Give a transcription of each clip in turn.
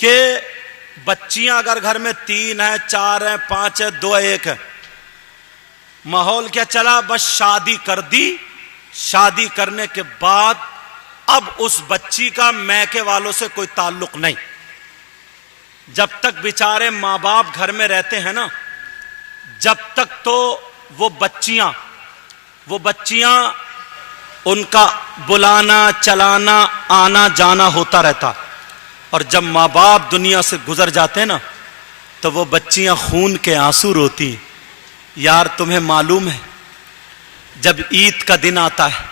کہ بچیاں اگر گھر میں 3 ہیں 4 ہیں 5 ہیں 2 ہے 1 ہے، ماحول کیا چلا؟ بس شادی کر دی، شادی کرنے کے بعد اب اس بچی کا میکے والوں سے کوئی تعلق نہیں۔ جب تک بیچارے ماں باپ گھر میں رہتے ہیں نا، جب تک تو وہ بچیاں ان کا بلانا چلانا آنا جانا ہوتا رہتا، اور جب ماں باپ دنیا سے گزر جاتے نا تو وہ بچیاں خون کے آنسو روتی۔ یار تمہیں معلوم ہے جب عید کا دن آتا ہے،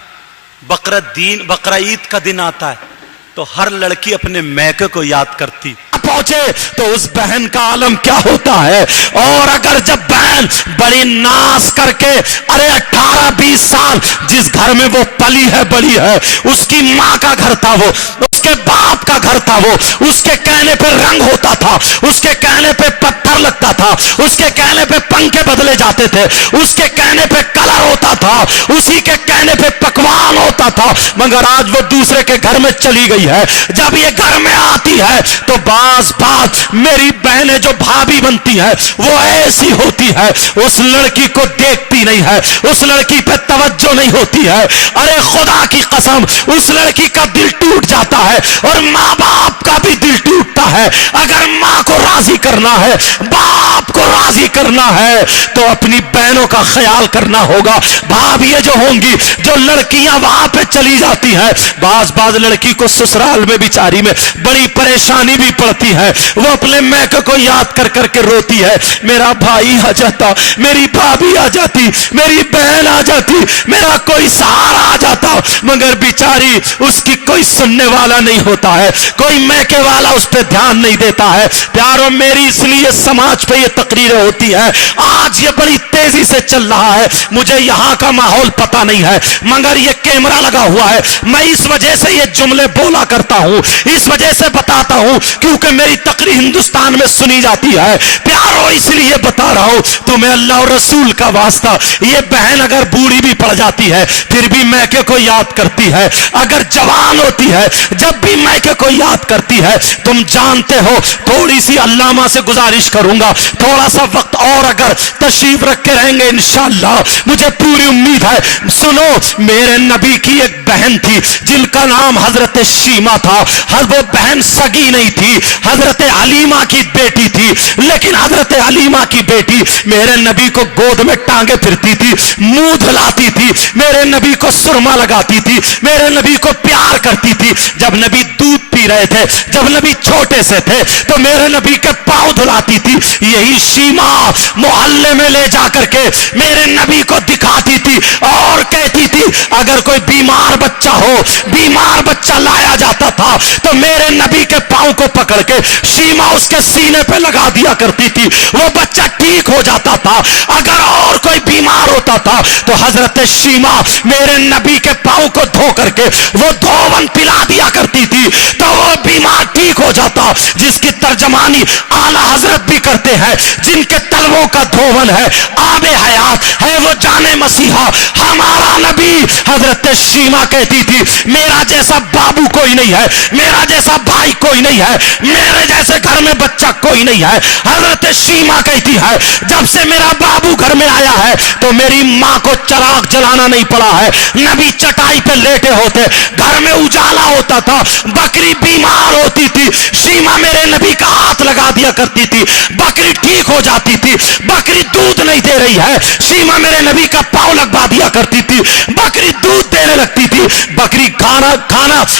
بقرہ عید کا دن آتا ہے تو ہر لڑکی اپنے میکے کو یاد کرتی، پہنچے تو اس بہن کا عالم کیا ہوتا ہے۔ اور اگر جب بہن بڑی ناز کر کے 18-20 سال جس گھر میں وہ پلی ہے بڑی ہے، اس کی ماں کا گھر تھا، وہ اس کے باپ کا گھر تھا، وہ اس کے کہنے پہ رنگ ہوتا تھا، اس کے کہنے پہ پتھر لگتا تھا، اس کے کہنے پہ پنکھے بدلے جاتے تھے، اس کے کہنے پہ کلر ہوتا تھا، اسی کے کہنے پہ پکوان ہوتا تھا، مگر آج وہ دوسرے کے گھر میں چلی گئی ہے۔ جب یہ گھر میں آتی ہے تو بعض بات میری بہنیں جو بھابھی بنتی ہے وہ ایسی ہوتی ہے، اس لڑکی کو دیکھتی نہیں ہے، اس لڑکی پہ توجہ نہیں ہوتی ہے۔ ارے خدا کی قسم اس لڑکی کا دل ٹوٹ جاتا ہے، اور ماں باپ کا بھی دل ٹوٹتا ہے۔ اگر ماں کو راضی کرنا ہے، باپ کو راضی کرنا ہے تو اپنی بہنوں کا خیال کرنا ہوگا۔ بھابھیاں جو ہوں گی، جو لڑکیاں وہاں پہ چلی جاتی ہیں، بعض لڑکی کو سسرال میں بیچاری میں بڑی پریشانی بھی پڑتی ہے، وہ اپنے میکے کو یاد کر کر کے روتی ہے، میرا بھائی آ جاتا، میری بھابھی آ جاتی، میری بہن آ جاتی، میرا کوئی سہارا آ جاتا، مگر بیچاری اس کی کوئی سننے والا نہیں ہوتا ہے، کوئی میکے والا اس پہ دھیان نہیں دیتا ہے۔ پیارو میری اس لیے سماج پہ یہ تقریریں ہوتی ہیں، آج یہ بڑی تیزی سے چل رہا ہے، مجھے یہاں کا ماحول پتہ نہیں ہے، مگر یہ کیمرہ لگا ہوا ہے، میں اس وجہ سے یہ جملے بولا کرتا ہوں، اس وجہ سے بتاتا ہوں کیونکہ میری تقریر ہندوستان میں سنی جاتی ہے۔ پیارو اس لیے بتا رہا ہوں تمہیں اللہ اور رسول کا واسطہ، یہ بہن اگر بوڑھی بھی پڑ جاتی ہے پھر بھی میکے کو یاد کرتی ہے، اگر جوان ہوتی ہے جب بھی میکے کو یاد کرتی ہے۔ تم جانتے ہو، تھوڑی سی علامہ سے گزارش کروں گا، تھوڑا سا وقت اور اگر تشریف رکھ کے رہیں گے انشاءاللہ، مجھے پوری امید ہے۔ سنو، میرے نبی کی ایک بہن تھی جن کا نام حضرت شیما تھا، وہ بہن سگی نہیں تھی، حضرت حلیمہ کی بیٹی تھی، لیکن حضرت حلیمہ کی بیٹی میرے نبی کو گود میں ٹانگے پھرتی تھی، منہ دھلاتی تھی، میرے نبی کو سرما لگاتی تھی، میرے نبی کو پیار کرتی تھی۔ جب نبی دودھ پی رہے تھے، جب نبی چھوٹے سے تھے تو میرے نبی کے پاؤں دھلاتی تھی، یہی شیما محلے میں لے جا کر کے میرے نبی کو دکھاتی تھی اور کہتی تھی اگر کوئی بیمار بچہ ہو، بیمار بچہ لایا جاتا تھا تو میرے نبی کے پاؤں کو پکڑ کے شیما اس کے سینے پہ لگا دیا کرتی تھی، وہ بچہ ٹھیک ہو جاتا تھا۔ اگر اور کوئی بیمار ہوتا تھا تو حضرت شیما میرے نبی کے پاؤں کو دھو کر کے وہ دھون پلا دیا کرتی تھی تو وہ بیمار ٹھیک ہو جاتا، جس کی ترجمانی اعلی حضرت بھی کرتے ہیں، جن کے تلووں کا دھون ہے آب حیات ہے، وہ جانے مسیحا ہمارا نبی۔ حضرت شیما کہتی تھی میرا جیسا بابو کوئی نہیں ہے، میرا جیسا بھائی کوئی نہیں ہے، میرے جیسے گھر میں بچہ کوئی نہیں ہے۔ حضرت شیما کہتی ہے جب سے میرا بابو گھر میں آیا ہے تو میری ماں کو چراغ جلانا نہیں پڑا ہے، نبی چٹائی پہ لیٹے ہوتے، گھر میں اجالا ہوتا تھا، بکری بیمار ہوتی تھی، شیما میرے نبی کا ہاتھ لگا دیا کرتی تھی، بکری ٹھیک ہو جاتی تھی۔ بکری دودھ نہیں دے رہی ہے، شیما میرے نبی کا پاؤں لگوا دیا کرتی تھی، بکری دودھ دینے لگتی تھی۔ بکری کھانا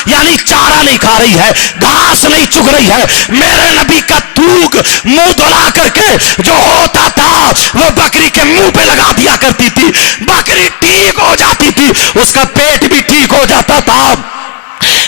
یعنی چارہ نہیں کھا رہی ہے، گھاس نہیں چگ رہی ہے، میرے نبی کا تھوک منہ دھلا کر کے جو ہوتا تھا وہ بکری کے منہ پہ لگا دیا کرتی تھی، بکری ٹھیک ہو جاتی تھی، اس کا پیٹ بھی ٹھیک ہو جاتا تھا۔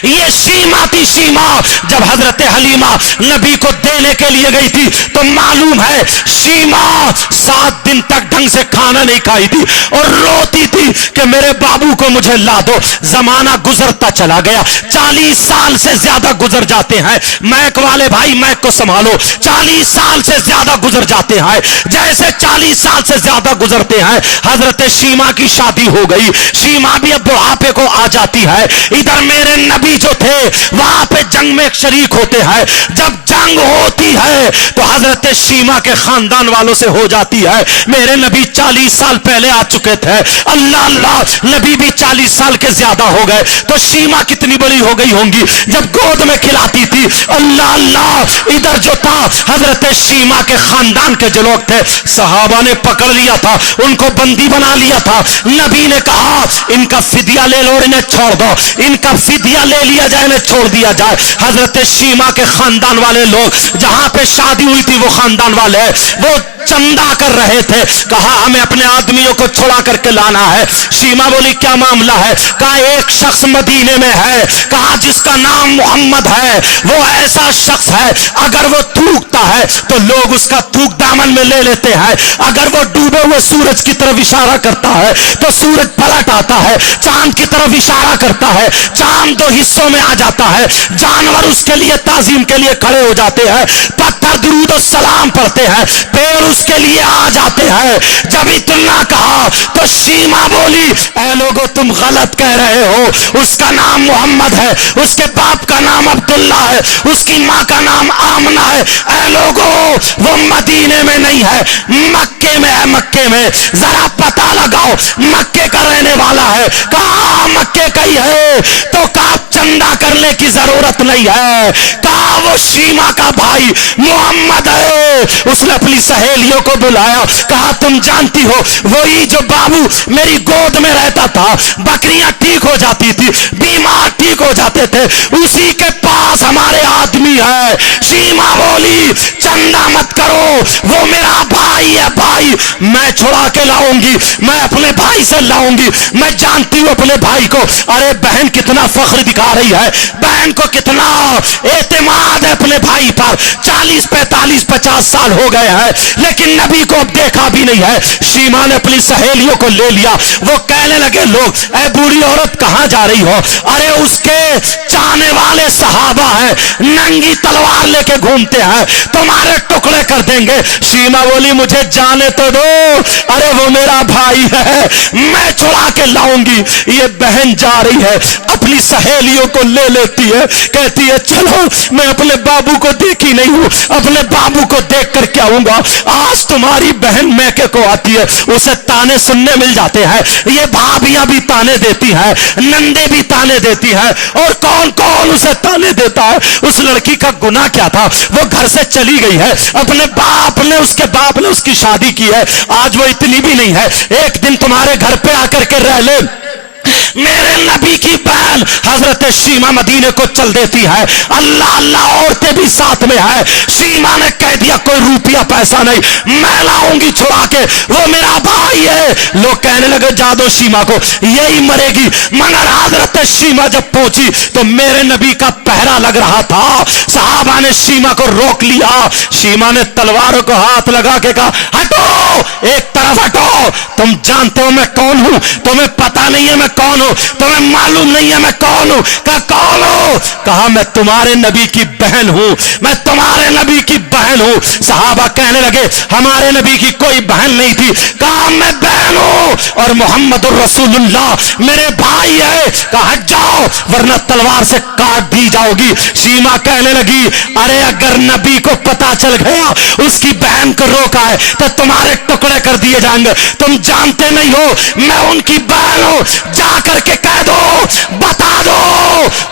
یہ شیما تھی شیما۔ جب حضرت حلیمہ نبی کو دینے کے لیے گئی تھی تو معلوم ہے شیما 7 دن تک ڈھنگ سے کھانا نہیں کھائی تھی اور روتی تھی کہ میرے بابو کو مجھے لا دو۔ زمانہ گزرتا چلا گیا، 40 سال سے زیادہ گزر جاتے ہیں، میک والے بھائی میک کو سنبھالو، 40 سال سے زیادہ گزر جاتے ہیں۔ جیسے 40 سال سے زیادہ گزرتے ہیں حضرت شیما کی شادی ہو گئی، شیما بھی اب بڑھاپے کو آ جاتی ہے۔ ادھر میرے نبی جو تھے وہاں پہ جنگ میں شریک ہوتے ہیں، جب جنگ جنگ ہوتی ہے تو حضرت شیما کے خاندان والوں سے ہو جاتی ہے. میرے نبی 40 سال پہلے آ چکے تھے. اللہ اللہ, نبی بھی 40 سال کے زیادہ ہو گئے تو شیما کتنی بڑی ہو گئی ہوں گی جب گود میں کھلاتی تھی. اللہ اللہ, ادھر جو تھا حضرت شیما کے خاندان کے جو لوگ تھے صحابہ نے پکڑ لیا تھا, ان کو بندی بنا لیا تھا. نبی نے کہا ان کا فدیہ لے لو, انہیں چھوڑ دو, ان کا فدیہ لے لیا جائے, انہیں چھوڑ دیا جائے. حضرت شیما کے خاندان والے لوگ جہاں پہ شادی ہوئی تھی وہ خاندان والے وہ چندہ کر رہے تھے. کہا ہمیں اپنے آدمیوں کو چھڑا کر کے لانا ہے. شیما بولی کیا معاملہ ہے؟ کہا ایک شخص مدینے میں ہے, کہا جس کا نام محمد ہے, وہ ایسا شخص ہے اگر وہ تھوکتا ہے تو لوگ اس کا تھوک دامن میں لے لیتے ہیں, اگر وہ ڈوبے ہوئے سورج کی طرف اشارہ کرتا ہے تو سورج پلٹ آتا ہے, چاند کی طرف اشارہ کرتا ہے چاند 2 حصوں میں آ جاتا ہے, جانور اس کے لیے تعظیم کے لیے کھڑے ہو جاتے ہیں, پتھر درود و سلام پڑھتے ہیں, پیڑ اس کے لیے آ جاتے ہیں. جب اتنا کہا تو شیما بولی اے لوگو تم غلط کہہ رہے ہو, اس کا نام محمد ہے, اس کے باپ کا نام عبداللہ ہے, اس کی ماں کا نام آمنہ ہے. اے لوگو وہ مدینے میں نہیں ہے, مکے میں ہے, مکے میں. ذرا پتہ لگاؤ مکے کا رہنے والا ہے. کہا مکے کا ہی ہے تو کہا چندہ کرنے کی ضرورت نہیں ہے. کہا وہ شیما کا بھائی محمد ہے. اس نے اپنی سہیلیوں کو بلایا, کہا تم جانتی ہو وہی جو بابو میری گود میں رہتا تھا, بکریاں ٹھیک ہو جاتی تھی, بیمار ٹھیک ہو جاتے تھے, اسی کے پاس ہمارے آدمی ہے. شیما بولی چندہ مت کرو, وہ میرا بھائی ہے, بھائی میں چھڑا کے لاؤں گی, میں اپنے بھائی سے لاؤں گی, میں جانتی ہوں اپنے بھائی کو. ارے بہن کتنا فخر دکھا رہی ہے, بہن کو کتنا اعتماد ہے اپنے بھائی پر. 40 45 50 سال ہو گئے ہیں لیکن نبی کو اب دیکھا بھی نہیں ہے. شیما نے اپنی سہیلیوں کو لے لیا. وہ کہنے لگے لوگ اے بوڑھی عورت کہاں جا رہی ہو؟ ارے اس کے چاہنے والے صحابہ ہیں, ننگی تلوار لے کے گھومتے ہیں, تمہارے ٹکڑے کر دیں گے. شیما بولی مجھے جانے تو دو, ارے وہ میرا بھائی ہے, میں چھڑا کے لاؤں گی. یہ بہن جا رہی ہے اپنی سہیلیوں کو لے لیتی ہے, کہتی ہے چلو میں اپنے بابو کو دیکھی نہیں ہوں, اپنے بابو کو دیکھ کر کے آؤں گا. آج تمہاری بہن میکے کو آتی ہے, اسے تانے سننے مل جاتے ہیں. یہ بھابیاں بھی تانے دیتی ہیں, نندے بھی تانے دیتی ہیں, اور کون کون اسے تانے دیتا ہے. اس لڑکی کا گناہ کیا تھا؟ وہ گھر سے چلی گئی ہے, اپنے باپ نے اس کے باپ نے اس کی شادی کی ہے, آج وہ اتنی بھی نہیں ہے ایک دن تمہارے گھر پہ آ کر کے رہ لے. میرے نبی کی بہن حضرت شیما مدینے کو چل دیتی ہے. اللہ اللہ, عورتیں بھی ساتھ میں ہے. شیما نے کہہ دیا کوئی روپیہ پیسہ نہیں, میں لاؤں گی چھڑا کے, وہ میرا بھائی ہے. لوگ کہنے لگے جادو شیما کو یہی مرے گی. مگر حضرت شیما جب پہنچی تو میرے نبی کا پہرا لگ رہا تھا. صحابہ نے شیما کو روک لیا. شیما نے تلواروں کو ہاتھ لگا کے کہا ہٹو, ایک طرف ہٹو, تم جانتے ہو میں کون ہوں؟ تمہیں پتہ نہیں ہے میں کون ہوں؟ تمہیں معلوم نہیں ہے میں کون ہوں؟ کہا کون ہوں؟ کہا میں تمہارے نبی کی بہن ہوں, میں تمہارے نبی کی بہن ہوں. صحابہ کہنے لگے ہمارے نبی کی کوئی بہن نہیں تھی. کہا میں بہن ہوں اور محمد الرسول اللہ میرے بھائی ہے. کہا ہٹ جاؤ ورنہ تلوار سے کاٹ دی جاؤ گی. شیما کہنے لگی ارے اگر نبی کو پتا چل گیا اس کی بہن کو روکا ہے تو تمہارے ٹکڑے کر دیے جائیں گے. تم جانتے نہیں ہو میں ان کی بہن ہوں, جا کر کے کہہ دو, بتا دو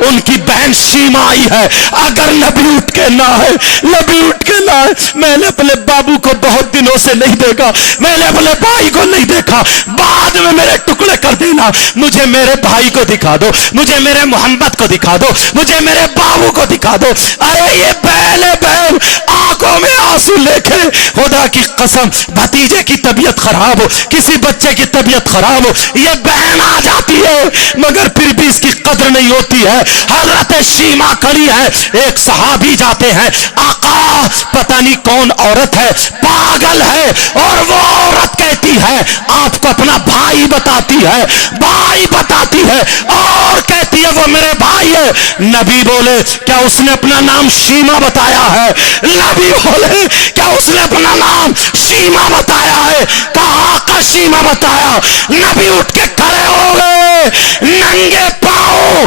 ان کی بہن شیما آئی ہے. اگر نبی اٹھ کے نہ ہے, نبی اٹھ کے نہ ہے, میں نے اپنے بابو کو بہت دنوں سے نہیں دیکھا, میں نے اپنے بھائی کو نہیں دیکھا, بعد میں میرے ٹکڑے کر دینا. مجھے میرے بھائی کو دکھا دو, مجھے میرے محمد کو دکھا دو, مجھے میرے بابو کو دکھا دو. ارے یہ پہلے بہن آنکھوں میں آنسو لے کے, خدا کی قسم بھتیجے کی طبیعت خراب ہو, کسی بچے کی طبیعت خراب ہو, یہ بہن آ جاتی ہے مگر پھر بھی اس کی قدر نہیں ہوتی ہے. حضرت شیما کھڑی ہے, ایک صحابی جاتے ہیں, آقا پتہ نہیں کون عورت ہے, پاگل ہے, اور وہ عورت کہتی ہے آپ کو اپنا بھائی بتاتی ہے, بھائی بتاتی ہے, اور کہتی ہے وہ میرے بھائی ہے. نبی بولے کیا اس نے اپنا نام شیما بتایا ہے؟ نبی بولے کیا اس نے اپنا نام شیما بتایا ہے؟ کہا آقا شیما بتایا. نبی اٹھ کے کھڑے ہو گئے, ننگے پاؤں,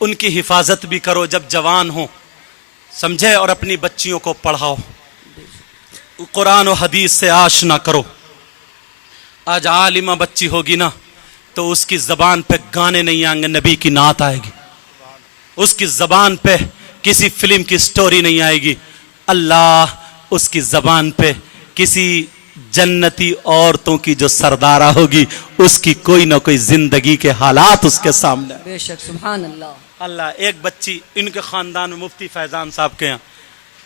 ان کی حفاظت بھی کرو جب جوان ہو، سمجھے، اور اپنی بچیوں کو پڑھاؤ، قرآن و حدیث سے آشنا کرو۔ آج عالمہ بچی ہوگی نا تو اس کی زبان پہ گانے نہیں آئیں گے، نبی کی نعت آئے گی، اس کی زبان پہ کسی فلم کی سٹوری نہیں آئے گی، اللہ اس کی زبان پہ کسی جنتی عورتوں کی جو سردارہ ہوگی اس کی کوئی نہ کوئی زندگی کے حالات اس کے سامنے۔ بے شک، سبحان اللہ۔ اللہ، ایک بچی ان کے خاندان میں مفتی فیضان صاحب کے یہاں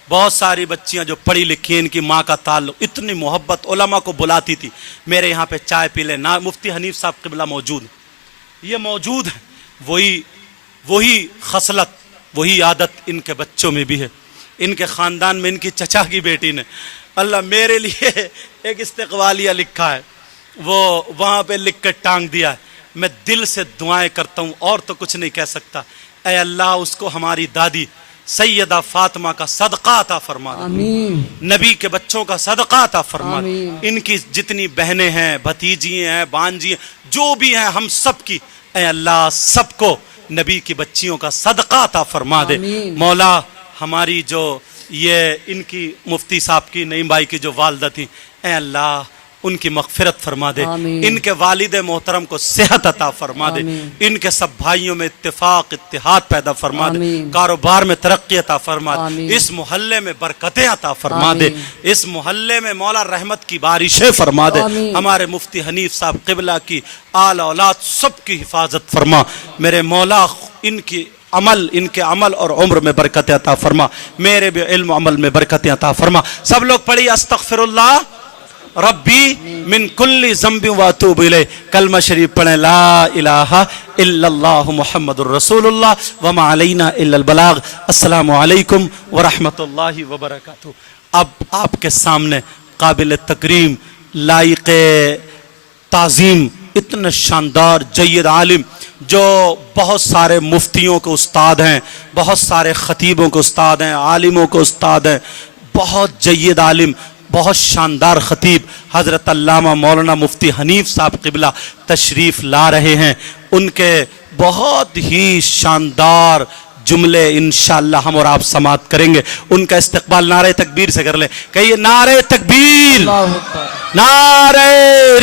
بہت ساری بچیاں جو پڑھی لکھی ہیں، ان کی ماں کا تعلق، اتنی محبت، علماء کو بلاتی تھی میرے یہاں پہ چائے پی لے نا، مفتی حنیف صاحب قبلہ موجود ہیں، یہ موجود ہیں، وہی خصلت، وہی عادت ان کے بچوں میں بھی ہے، ان کے خاندان میں ان کی چچا کی بیٹی نے اللہ میرے لیے ایک استقبالیہ لکھا ہے، وہ وہاں پہ لکھ کر ٹانگ دیا ہے، میں دل سے دعائیں کرتا ہوں اور تو کچھ نہیں کہہ سکتا، اے اللہ اس کو ہماری دادی سیدہ فاطمہ کا صدقہ عطا فرما دے، آمین، نبی کے بچوں کا صدقہ عطا فرما دے، آمین۔ ان کی جتنی بہنیں ہیں، بھتیجی ہیں، بانجی ہیں، جو بھی ہیں، ہم سب کی اے اللہ سب کو نبی کی بچیوں کا صدقہ عطا فرما دے۔ آمین۔ مولا ہماری جو یہ ان کی مفتی صاحب کی نعیم بھائی کی جو والدہ تھی، اے اللہ ان کی مغفرت فرما دے، آمین۔ ان کے والد محترم کو صحت عطا فرما دے، آمین۔ ان کے سب بھائیوں میں اتفاق اتحاد پیدا فرما دے، آمین۔ کاروبار میں ترقی عطا فرما دے، آمین۔ اس محلے میں برکتیں عطا فرما دے، آمین۔ اس محلے میں مولا رحمت کی بارشیں فرما دے، آمین۔ ہمارے مفتی حنیف صاحب قبلہ کی آل اولاد سب کی حفاظت فرما، میرے مولا ان کے عمل اور عمر میں برکت عطا فرما، میرے بھی علم و عمل میں برکت عطا فرما۔ سب لوگ پڑھی استغفر اللہ ربی من کل ذنب واتوب الیہ، کلمہ شریف پڑھیں، لا الہ الا اللہ محمد الرسول اللہ وما علینا الا البلاغ۔ السلام علیکم ورحمۃ اللہ وبرکاتہ۔ اب آپ کے سامنے قابل تکریم، لائق تعظیم، اتنا شاندار جید عالم جو بہت سارے مفتیوں کے استاد ہیں، بہت سارے خطیبوں کے استاد ہیں، عالموں کے استاد ہیں، بہت جید عالم، بہت شاندار خطیب حضرت علامہ مولانا مفتی حنیف صاحب قبلہ تشریف لا رہے ہیں، ان کے بہت ہی شاندار جملے انشاءاللہ ہم اور آپ سماعت کریں گے۔ ان کا استقبال نعرہ تکبیر سے کر لیں، کہیے نعرہ تکبیر، اللہ اکبر، نعرہ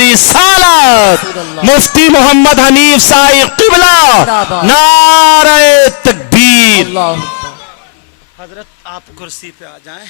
رسالت، مفتی محمد حنیف صاحب قبلہ، نعرہ تکبیر۔ اللہ اکبر۔ حضرت آپ کرسی پہ آ جائیں۔